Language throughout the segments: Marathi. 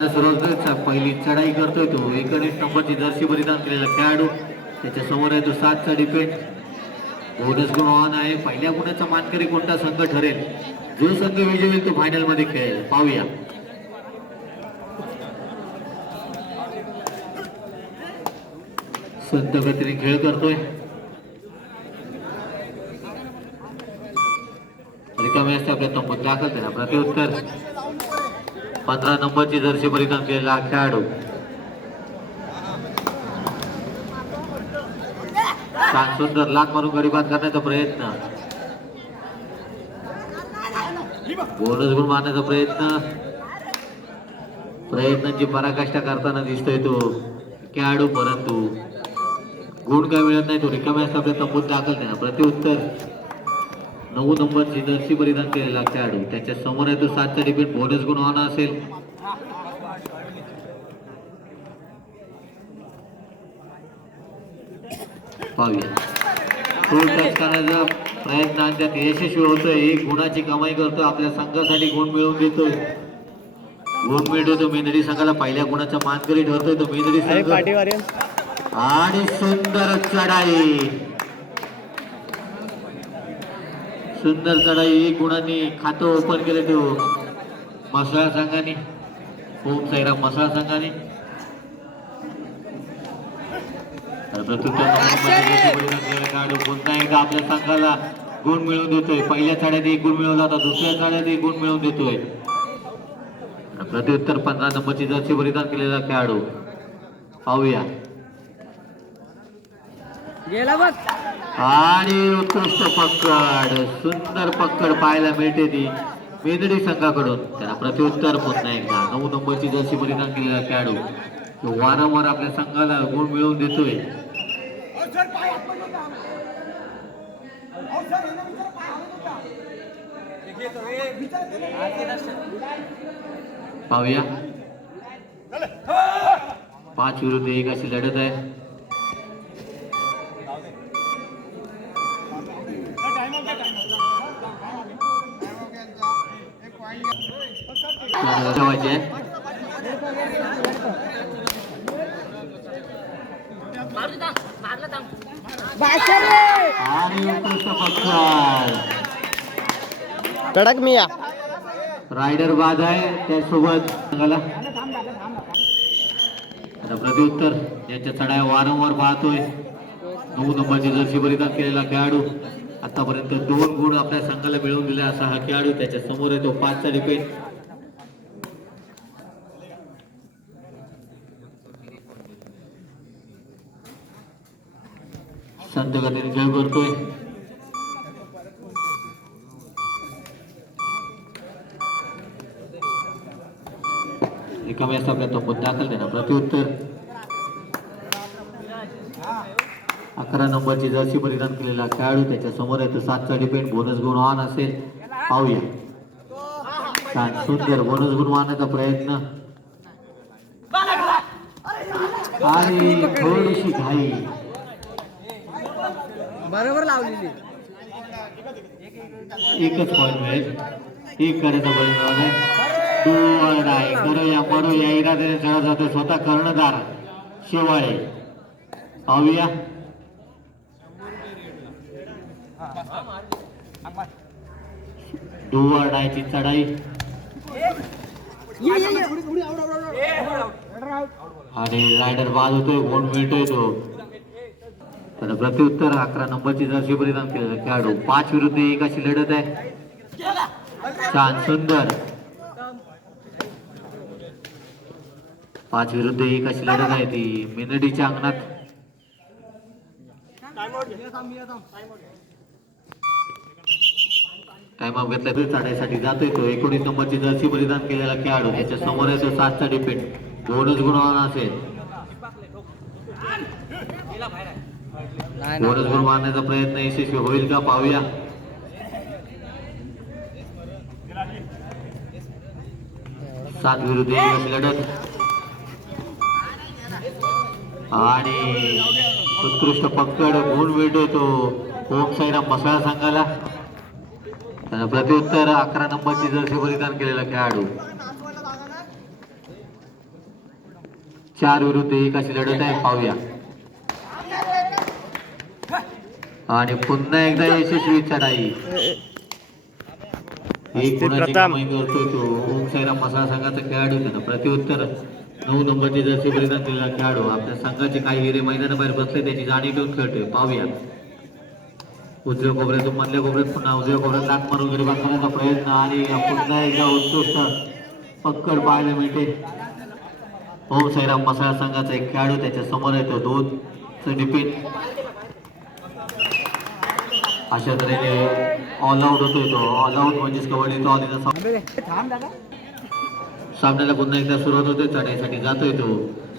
सुरुवातीचा पहिली चढाई करतोय तो 19 नंबरची जर्सी परिधान केलेला खेळाडू त्याच्या समोर आहे तो 7चा डिफेंड बोनस गुण ऑन आहे. पहिल्या गुणाचा मानकरी कोणता संघ ठरेल जो संघ विजयी होईल तो फायनल मध्ये खेळेल. पाहूया संत गतीने खेळ करतोय रिकामे असते आपल्या तंबूत दाखल त्याला प्रत्युत्तर 15 नंबरची जर्सी परिधान केलेला खेळाडू छान सुंदर लाख मारून गडीबाद करण्याचा प्रयत्न बोनस गुण मारण्याचा प्रयत्नांची पराकाष्ठा करताना दिसतोय तो खेळाडू परंतु गुण काय मिळत नाही. तो रिकाम्या असता आपल्या तंबूत दाखल त्याला प्रत्युत्तर 9 नंबरची जर्सी परिधान केलेला खेळाडू त्याच्या समोर आहे तो 7चा डिफेंड बोनस गुण ऑन असेल. पाहूया टच करण्याचा प्रयत्न त्यात यशस्वी होतोय. एक गुणाची कमाई करतोय आपल्या संघासाठी गुण मिळवून देतोय. गुण मिळतोय तो मेंदडी संघाला पहिल्या गुणाचा मानकरी ठरतोय तो मेंदडी संघ आणि सुंदर चढाई एक गुणांनी खातं ओपन केलं तो मसाळा संघाने ओम साईराम मसाळा संघाने पुन्हा एकदा आपल्या संघाला गुण मिळवून देतोय. पहिल्या चढ्यात एक गुण मिळवला होता दुसऱ्या चढ्यात एक गुण मिळवून देतोय. प्रत्युत्तर 15 नंबरची जर्सी परिधान केलेला खेळाडू पाहूया आणि उत्कृष्ट पकड सुंदर पकड पाहायला मिळते ती मेदडी संघाकडून. त्याला प्रत्युत्तर पुन्हा एकदा 9 नंबरची जर्सी परिधान केलेला खेळाडू तो वारंवार आपल्या संघाला गुण मिळवून देतोय. पाहूया 5 विरुद्ध 1 अशी लढत आहे. कडक मिया रायडर बाद आहे त्यासोबत संघाला प्रत्युत्तर यांच्या चढाया वारंवार पाहतोय. 9 नंबरची जर्सी परिधान केलेला खेळाडू आतापर्यंत 2 गुण आपल्या संघाला मिळवून दिला असा हा खेळाडू त्याच्या समोर आहे तो 5चा डिफेंड संत गतीने खेळ करतोय. रिकाम्या असता आपल्या तंबूत दाखल देणार प्रत्युत्तर 11 नंबरची जर्सी परिधान केलेला खेळाडू त्याच्या समोर आहे तो 7चा डिफेंड बोनस गुण ऑन असेल. पाहूया छान सुंदर बोनस गुण मारण्याचा प्रयत्न आणि थोडीशी घाई बरोबर लावलेली एकच पॉईंट मिळेल. एक करायचा बळी आहे करूया मरूया इराद्याने चढत जातो स्वतः कर्णधार शेवाळे. पाहूया डोवाडायची चढाई आणि रायडर बाद होतोय गुण मिळतोय तो. तर प्रत्युत्तर 11 नंबरची जर्सी परिधान केलेला खेळाडू 5 विरुद्ध 1 अशी लढत आहे. छान सुंदर 5 विरुद्ध 1 अशी लढत आहे ती मेनडीच्या अंगणात. टाइम आउट घेतला तर चढाईसाठी जातोय तो 19 नंबरची जर्सी परिधान केलेला खेळाडू त्याच्या समोर आहे तो 7चा डिफेंड बोनस गुण ऑन असेल. बोनस गुण मारण्याचा प्रयत्न यशस्वी होईल का पाहूया. सात विरुद्ध 1 अशी लढत आणि उत्कृष्ट पकड गुण मिळतोय तो ओम साईराम मसाळा संघाला. प्रत्युत्तर 11 नंबरची जर्सी परिधान केलेला खेळाडू 4 विरुद्ध 1 अशी लढत आहे, पाहूया. आणि पुन्हा एकदा यशस्वी चढाई. एक गुणाची कमाई करतोय तो ओम साईराम मसाला संघाचा खेळाडू. त्यांना प्रत्युत्तर 9 नंबरची जर्सी परिधान केलेला खेळाडू आपल्या संघाचे काही हिरे मैदानाबाहेर बसले, त्याची जाणीव ठेवून खेळतोय, पाहूया. उजव्या कोपऱ्यातून मधल्या कोपऱ्यात पुन्हा उजव्या कोपऱ्यात लाट मारून गडी बाद करण्याचा प्रयत्न आणि पुन्हा एकदा उत्कृष्ट पक्कड पाहायला मिळते. ओम साईराम मसाला संघाचा एक खेळाडू त्याच्या समोर येतो, 2 डिपेंड. अशा तऱ्हेने ऑल आउट होतोय तो. ऑल आउट म्हणजेच कबड्डीचा ऑल इन. सामन्याला पुन्हा एकदा सुरुवात होते. चढाईसाठी जातोय तो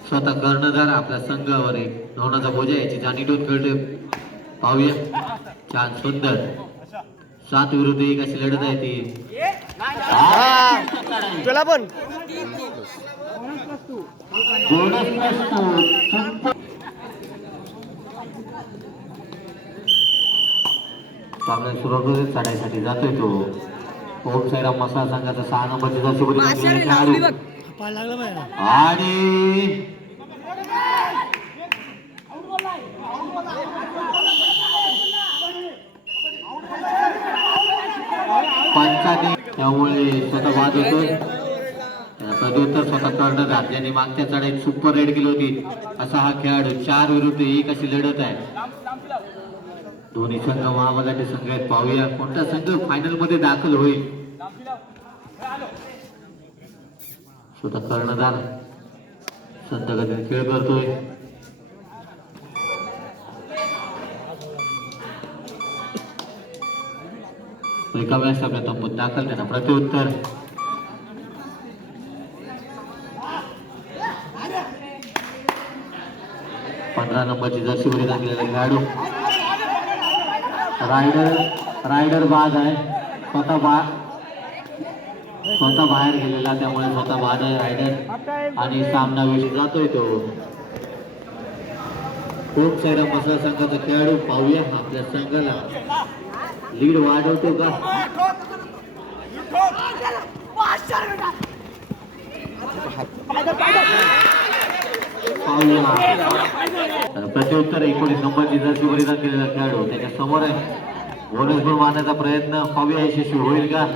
स्वतः कर्णधार आपल्या संघावर एक नवनाचा बोजा याची जाणी ठेवून खेळतोय, पाहूया. छान सुंदर 7 विरुद्ध 1 अशी लढत आहे ती. तुला पण सामन्याला सुरुवात होते. चढाईसाठी जातोय तो ओम साईराम मसाला संघाचा 6 नंबरची जर्सी खेळाडू आणि पंचाने त्यामुळे स्वतः बाद होतोय. प्रत्युत्तर स्वतः कर्णधार ज्यांनी मागच्या चढाईत सुपर रेड केली होती असा हा खेळाडू. 4 विरुद्ध 1 अशी लढत आहे. दोन्ही संघ महामराठी संघ आहेत, पाहूया कोणता संघ फायनल मध्ये दाखल होईल. स्वतः कर्णधार संत गतीने खेळ करतोय. रिकाम्या सगळ्या तंबूत दाखल. त्यांना प्रत्युत्तर 15 नंबरची जर्सी परिधान केलेला खेळाडू. रायडर बाद आहे. स्वतः बाहेर गेलेला, त्यामुळे स्वतः बाद आहे रायडर आणि सामना विषय जातोय तो. ओम साईराम मसाला संघाचा खेळाडू, पाहूया आपल्या संघाला लीड वाढवतो का. प्रत्युत्तर 19 नंबरची जर्सी परिधान केलेला खेळाडू त्याच्या समोर आहे. बोनस गुण मारण्याचा प्रयत्न, पाहूया यशस्वी होईल का.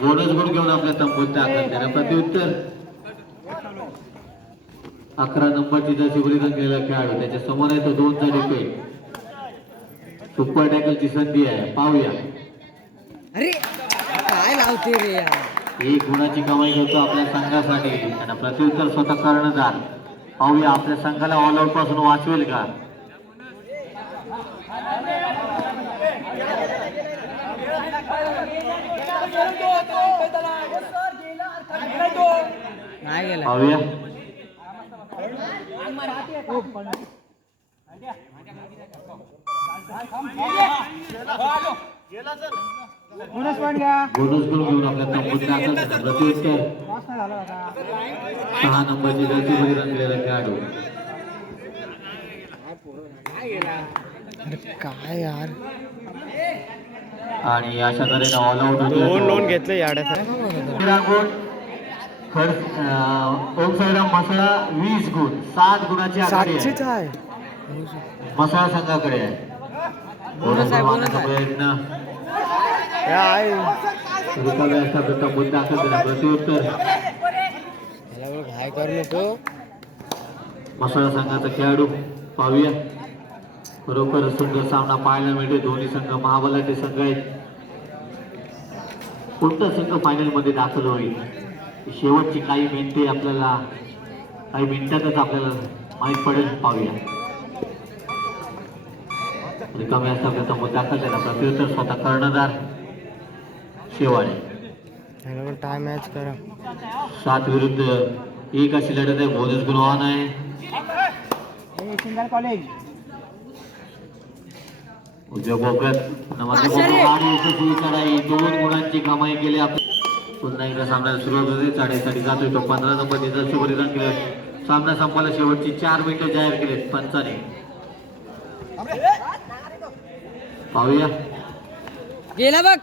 बोनस गुण घेऊन आपल्या तंबूत दाखल. त्याला प्रत्युत्तर 11 नंबरची जर्सी परिधान केलेला खेळाडू त्याच्या समोर आहे तो 2चा डिफेंड. सुपर टॅकलची संधी आहे, पाहूया. अरे काय लावते रे यार. 1 गुणाची कमाई करतो आपल्या संघासाठी. त्यांना प्रत्युत्तर स्वतः कर्णधार, पाहूया आपल्या संघाला ऑल आउट पासून वाचवेल का. नाही गेला, पाहूया. बोनस गुण घेऊन आपल्या तंबूत दाखल. त्यांना प्रत्युत्तर 6 नंबरची जर्सी परिधान केलेला खेळाडू. काय यार. आणि अशा तऱ्हेने ऑल आउट लोन घेतलं याड्याचं. ओम साईराम मसाला 20 गुण, 7 गुणाची आघाडी आहे. मसाला संघाकडे आहे. प्रयत्न तंबूत दाखल केला. प्रत्युत्तर काय करू नको. मसाला संघाचा खेळाडू, पाहूया. बरोबर सुंदर सामना पाहायला मिळते. दोन्ही संघ महाबलाचे संघ आहेत. कोणता संघ फायनल मध्ये दाखल होईल शेवटची काही मिनिटे आपल्याला काही मिनिटातच आपल्याला माहीत पडेल, पाहूया. रिकामे असतात तंबूत दाखल. त्याला प्रत्युत्तर स्वतः कर्णधार शेवाळे. टाइम मॅच करा. 7 विरुद्ध 1 अशी लढत आहे. बोनस गुण ऑन आहे. उद्या कोपऱ्यात यशस्वी चढाई 2 गुणांची कमाई केली. पुन्हा एकदा सामन्याला सुरुवात होते. चढाईसाठी जातोय तो 15 नंबरची जर्सी परिधान केले. सामना संपायला शेवटची 4 मिनिटे जाहीर केलेत पंचाने, पाहूया. गेला बघ.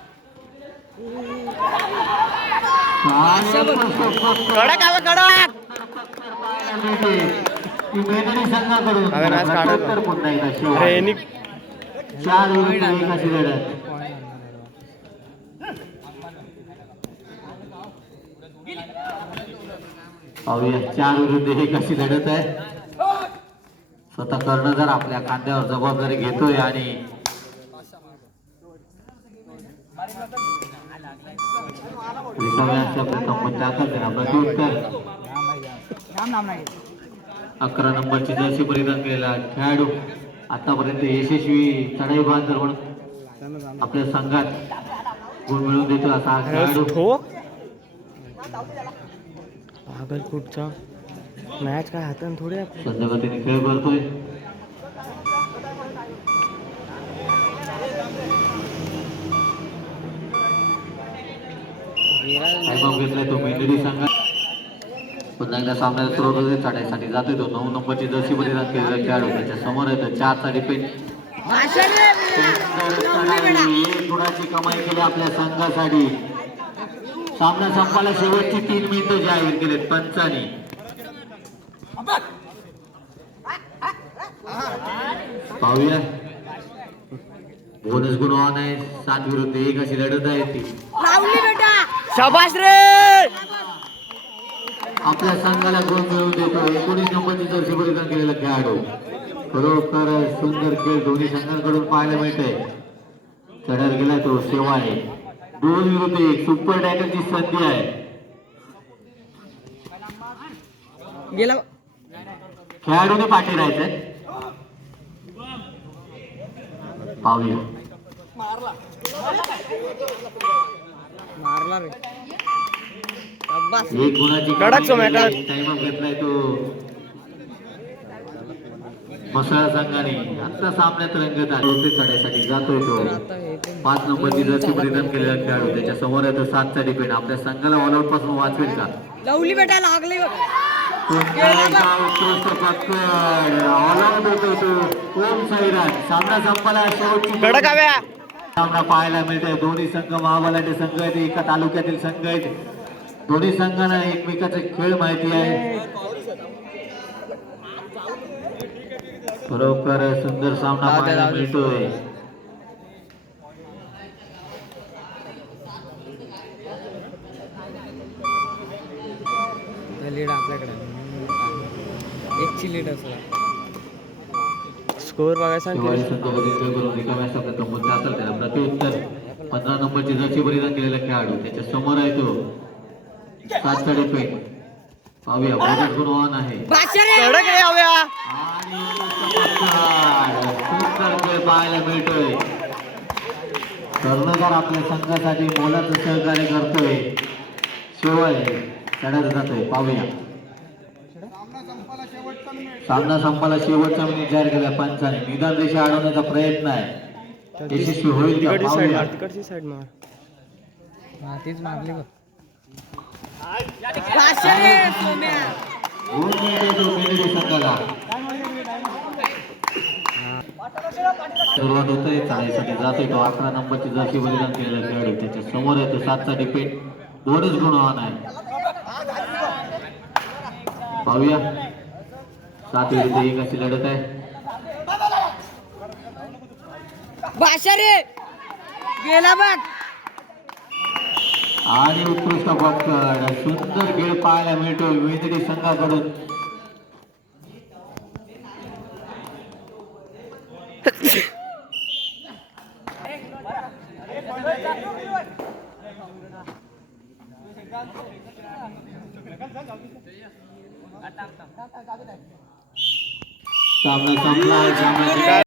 कडक हवे कडक. मेंढरी संघाकडून अरे नाच काढत. उत्तर पुन्हा एकदा शेवट. अरे यांनी 4 विरुद्ध 1 अशी लढत. पाहूया 4 विरुद्ध 1 अशी लढत आहे. स्वतः कर्णधार आपल्या खांद्यावर जबाबदारी घेतोय आणि प्रत्युत्तर 11 नंबरची जर्सी परिधान केलेला खेळाडू आतापर्यंत यशस्वी चढाई बांधर म्हणून आपल्या संघात गुण मिळवून देतो असा हा खेळाडू. ठोक पागल कुठचा मॅच काय हातान थोडी आपली. संघगतीने खेळ करतोय. टाइमआउट घेतलाय तो मेंढरी संघ. पुन्हा एकदा सामन्याला सुरुवात होते. चढाईसाठी जातोय तो 9 नंबरची जर्सी परिधान केलेला खेळाडू त्याच्या समोर येतो 4 चा डिफेंड. एक गुणाची कमाई केली आपल्या संघासाठी. सामना संपायला शेवटची 3 मिनिटं जाहीर केलेत पंचांनी. पाहूया बोनस गुण ऑन आहे. 7 विरुद्ध 1 अशी लढत आहे ती. शाबास रे. आपल्या संघाला गुण मिळवून देतो 19 नंबरची जर्सी परिधान केलेला खेळाडू. खरोखर सुंदर खेळ दोन्ही संघांकडून पाहायला मिळतंय. चढायला गेला तो सेवा आहे. 2 विरुद्ध 1 सुपर टायगरची संधी आहे. गेला. खेळाडूने पाठी राहायचंय. पाहूया मारला रे. शाबास. एक गुणाची कडक सोम्या, कडक. टाइम घेतलाय तो मसाळा संघाने. आता सामन्यात रंगत आले चढायसाठी जातोय तो. आता हे ते 5 नंबरची जर्सी परिधान केलेला खेळाडू त्याच्या समोर येतो 7 चा डिफेंड. आपल्या संघाला ऑलआउट पासून वाचवेल का? लवली बेटा लागले. पुन्हा एकदा उत्कृष्ट पकड. ऑलआउट होतो तो ओम साईराज. सामना संपायला शेवटची कडक हव्या. सामना पाहायला मिळतोय. दोन्ही संघ महाबलाढ्य संघ आहेत. एका तालुक्यातील संघ आहेत. दोन्ही संघांना एकमेकाचे खेळ माहिती आहे. खरोखर सुंदर सामना पाहायला मिळतोय. लीड आपल्याकडे. एकची लीड असला. स्कोर बघायला सांग. शिवाजी संघामध्ये खेळ करून रिकाम्या शब्दाचा मुद्दा असेल त्याला प्रत्युत्तर 15 नंबरची जर्सी परिधान केलेला खेळाडू त्याच्या समोर आहे तो 7 चा डिफेंड. पाहूया बोनस गुण ऑन आहे. कडक रे हव्या. आणि सुंदर खेळ पाहायला मिळतोय. कर्णधार आपल्या संघासाठी मोलाचं सहकार्य करतोय. शिवाय चढत जातोय. पाहूया सामना संपायला शेवटचा मिनिट जाहीर केला पंचाने. निदान रेषा अडवण्याचा प्रयत्न आहे. यशस्वी होईल का? तिकडची साईड पाहूया. मार, तिकडची साईड मार. हा तीच मारली बघ. गुण मिळतो मेंढरी संघाला. सुरुवात होतोय. चढाईसाठी जातोय तो 11 नंबरची जर्सी परिधान केलेला खेळाडू त्याच्या समोर येतो 7 चा डिफेंड. बोनस गुण ऑन आहे. पाहूया 7 विरुद्ध 1 अशी लढत आहे. भाषा रे गेला बघ. आणि उत्कृष्ट पकड. सुंदर खेळ पाहायला मिळतो मेंढरी संघाकडून. सामना संपला.